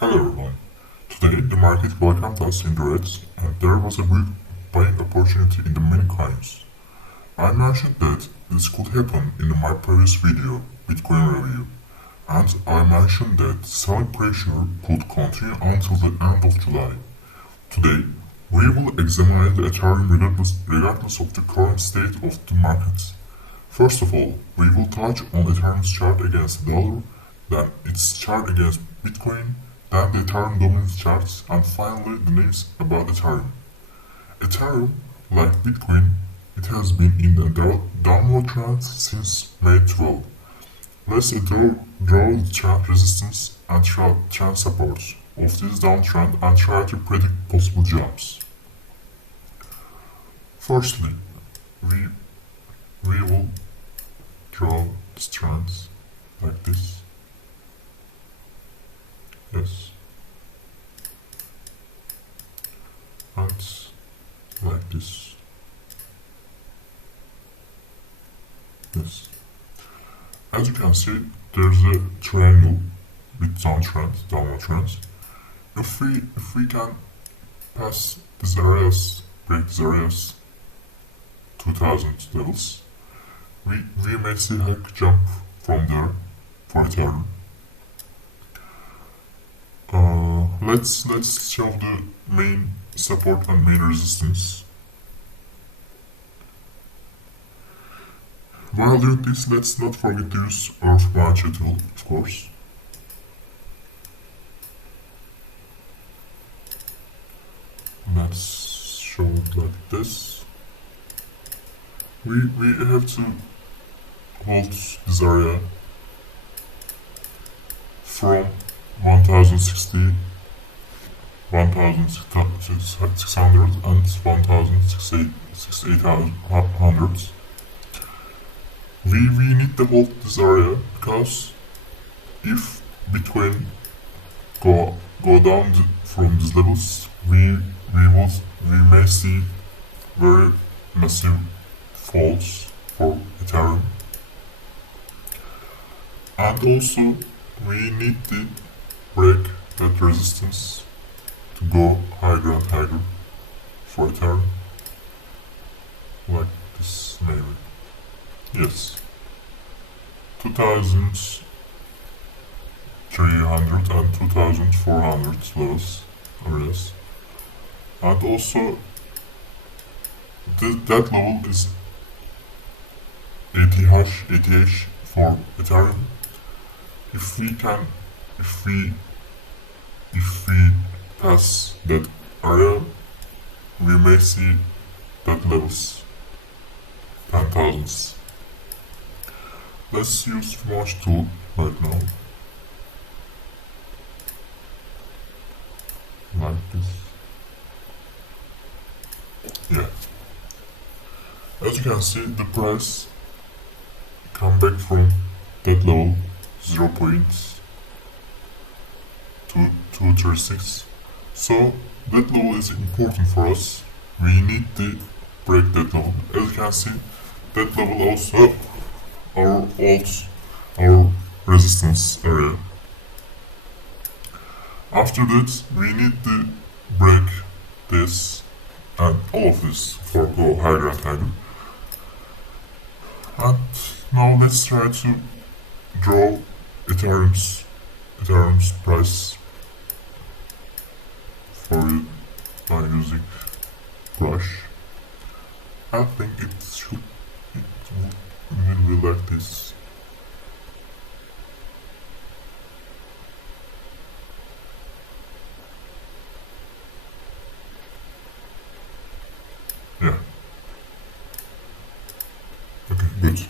Hello everyone. Today the market welcomed us in the reds and there was a big buying opportunity in the many coins. I mentioned that this could happen in my previous video, Bitcoin review, and I mentioned that selling pressure could continue until the end of July. Today, we will examine the Ethereum regardless of the current state of the markets. First of all, we will touch on Ethereum's chart against the dollar, then its chart against Bitcoin, then the Ethereum dominance charts, and finally the news about Ethereum. Ethereum, like Bitcoin, it has been in a downward trend since May 12. Let's draw the trend resistance and trend supports of this downtrend and try to predict possible jumps. Firstly, we will draw these trends like this. Yes. And like this. Yes. As you can see, there's a triangle with downward trends. If we can pass these areas, break these areas, 2000 levels, we may see a jump from there for Ethereum. Let's show the main support and main resistance. While doing this, let's not forget to use Earth Branch tool, of course. Let's show it like this. We have to hold this area from 1060, 1600 and 1800. We need to hold this area because if Bitcoin go down from these levels, we may see very massive falls for Ethereum, and also we need to break that resistance to go higher and higher for Ethereum, like this maybe. Yes, 2300 and 2400 levels areas, and also that level is 80 hash for Ethereum. If we pass that area, we may see that levels 10,000s. Let's use Flash tool right now. Like this. Yeah. As you can see, the price come back from that level 0.236. So that level is important for us. We need to break that level. As you can see, that level also our resistance area. After that, we need to break this and all of this for go higher and higher. And now let's try to draw Ethereum's price for it by using brush. I think it will be like this. Yeah. Okay, good.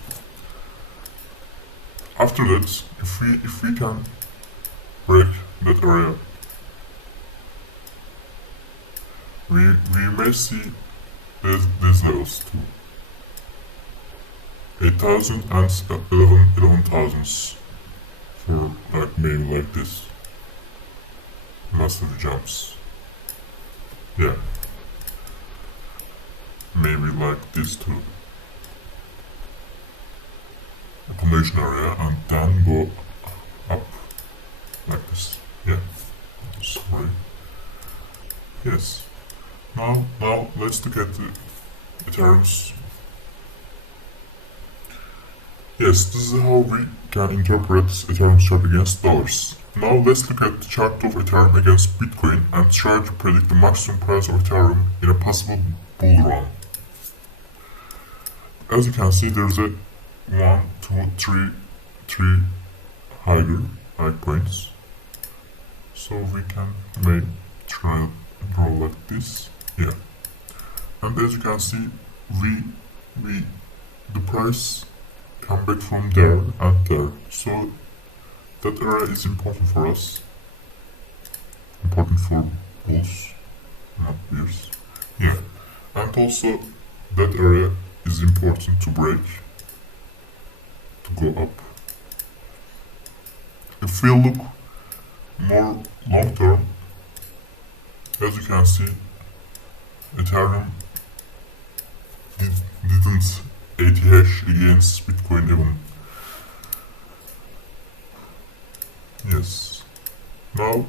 After that, if we can break that area, we may see these levels too. 8,000 and 11,000s for like maybe like this. Massive jumps. Yeah. Maybe like this too. Accumulation area and then go up like this. Yeah. Sorry. Yes. Now let's look at the Ethereum's. Yes, this is how we can interpret Ethereum's chart against dollars. Now let's look at the chart of Ethereum against Bitcoin and try to predict the maximum price of Ethereum in a possible bull run. As you can see, there's a 1, 2, 3 high points. So we can draw like this. Yeah. And as you can see, the price come back from there and there. So that area is important for us. Important for bulls, not bears. Yeah. And also that area is important to break, to go up. If we look more long term, as you can see, Ethereum didn't ATH against Bitcoin even. Yes. Now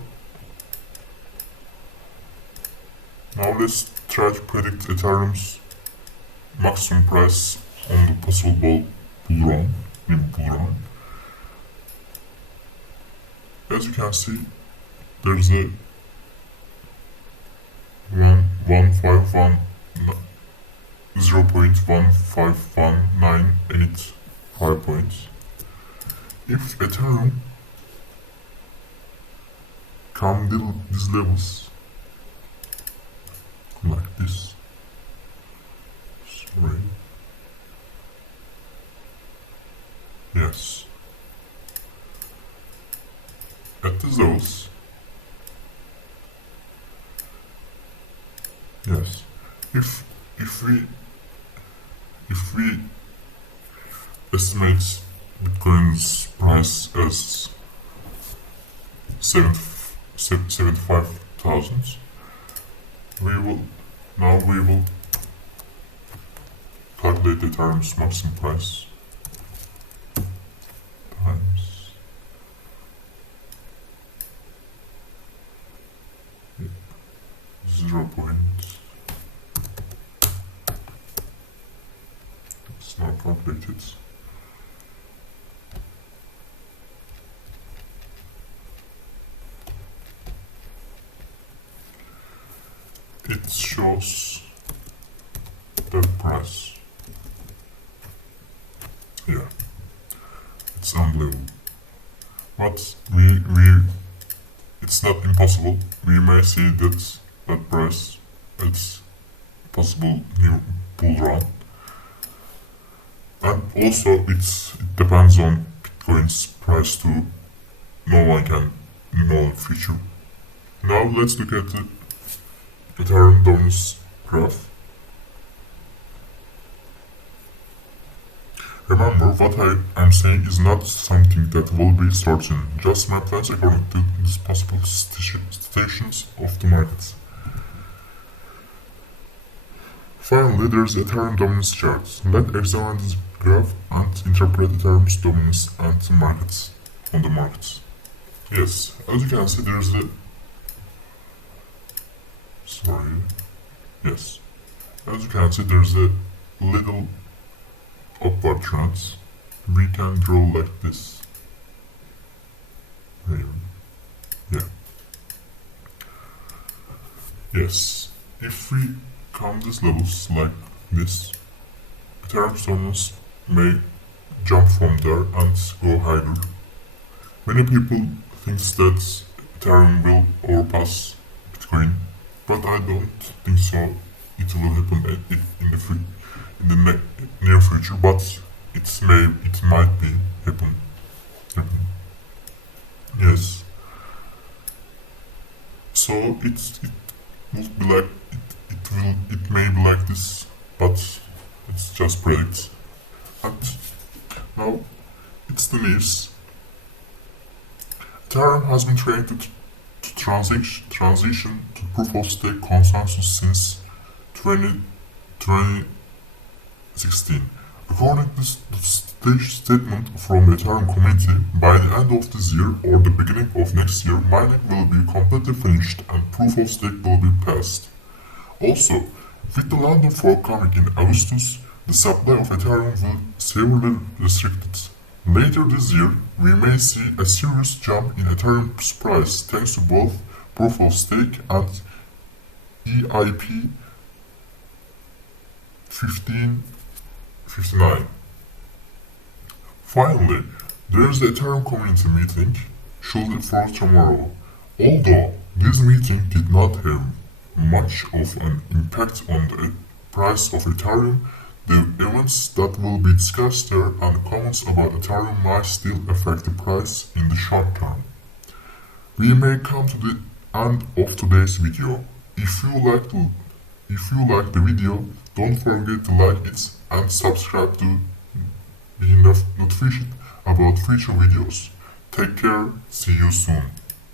let's try to predict Ethereum's maximum price on the possible bull run. As you can see, there's a 0.1519 and it's 5 points. If Ethereum come these levels like this, sorry, yes, at these levels, yes, if we estimate Bitcoin's price as 75,000, we will calculate Ethereum's maximum price times 0. It's not calculated. It shows that price. Yeah, it's unbelievable. But it's not impossible. We may see that price. It's possible new bull run. And also it depends on Bitcoin's price too. No one can know the future. Now let's look at the Ethereum dominance graph. Remember, what I'm saying is not something that will be certain, just my plans according to these possible stations of the markets. Finally, there's the Ethereum dominance chart. Let's examine this graph and interpret Ethereum's dominance and the markets on the markets. Yes, as you can see, there's the Yes, as you can see, there's a little upward trend. We can draw like this. Yeah. Yes, if we come these levels like this, Ethereum's dominance may jump from there and go higher. Many people think that Ethereum will overpass Bitcoin, but I don't think so. It will happen in the near future, but it might be happen. Yes. So it will be like it may be like this, but it's just predict. And now it's the news. Ethereum has been trying to transition to proof of stake consensus since 2016. According to the statement from the Ethereum community, by the end of this year or the beginning of next year, mining will be completely finished and proof of stake will be passed. Also, with the London fork coming in August, the supply of Ethereum will severely restricted. Later this year, we may see a serious jump in Ethereum's price thanks to both proof of stake and EIP 1559. Finally, there is the Ethereum community meeting scheduled for tomorrow. Although this meeting did not have much of an impact on the price of Ethereum, the events that will be discussed there and comments about Ethereum might still affect the price in the short term. We may come to the end of today's video. If you like the video, don't forget to like it and subscribe to be notified about future videos. Take care, see you soon.